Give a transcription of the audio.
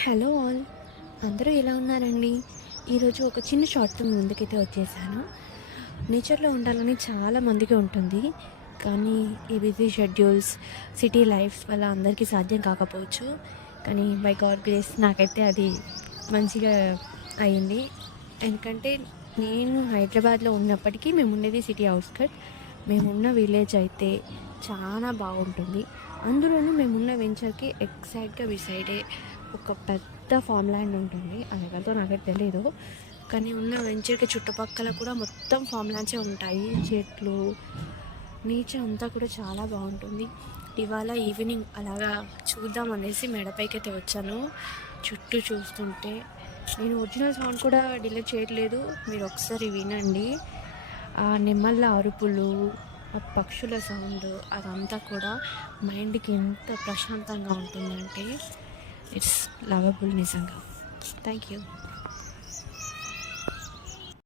Hello all, అందరూ ఎలా ఉన్నారండి? ఈరోజు ఒక చిన్న షార్ట్‌తో మీ ముందుకైతే వచ్చేసాను. నేచర్‌లో ఉండాలని చాలా మందికి ఉంటుంది. కానీ ఈ బిజీ షెడ్యూల్స్, సిటీ లైఫ్స్ వల్ల అందరికీ సాధ్యం కాకపోవచ్చు. కానీ బై గాడ్ గ్రేస్ నాకైతే అది మంచిగా అయింది. ఎందుకంటే నేను హైదరాబాద్‌లో ఉన్నప్పటికీ మేముండేది సిటీ ఔట్‌స్కట్. మేమున్న విలేజ్ అయితే చాలా బాగుంటుంది. అందులోనూ మేమున్న వెంచర్‌కి ఎగ్జాక్ట్‌గా బిసైడే ఒక పెద్ద ఫామ్ ల్యాండ్ ఉంటుంది. అదెవరిదో నాకైతే తెలీదు. కానీ ఉన్న వెంచర్‌కి చుట్టుపక్కల కూడా మొత్తం ఫామ్ ల్యాండ్సే ఉంటాయి. చెట్లు, నేచర్ అంతా కూడా చాలా బాగుంటుంది. ఇవాళ ఈవినింగ్ అలాగా చూద్దాం అనేసి మేడపైకైతే వచ్చాను. చుట్టూ చూస్తుంటే నేను ఒరిజినల్ సౌండ్ కూడా డిలీట్ చేయట్లేదు. మీరు ఒకసారి వినండి. ఆ నెమళ్ళ అరుపులు, ఆ పక్షుల సౌండ్ అదంతా కూడా మైండ్‌కి ఎంత ప్రశాంతంగా ఉంటుందంటే ఇట్స్ లవబుల్ నిజంగా. Thank you.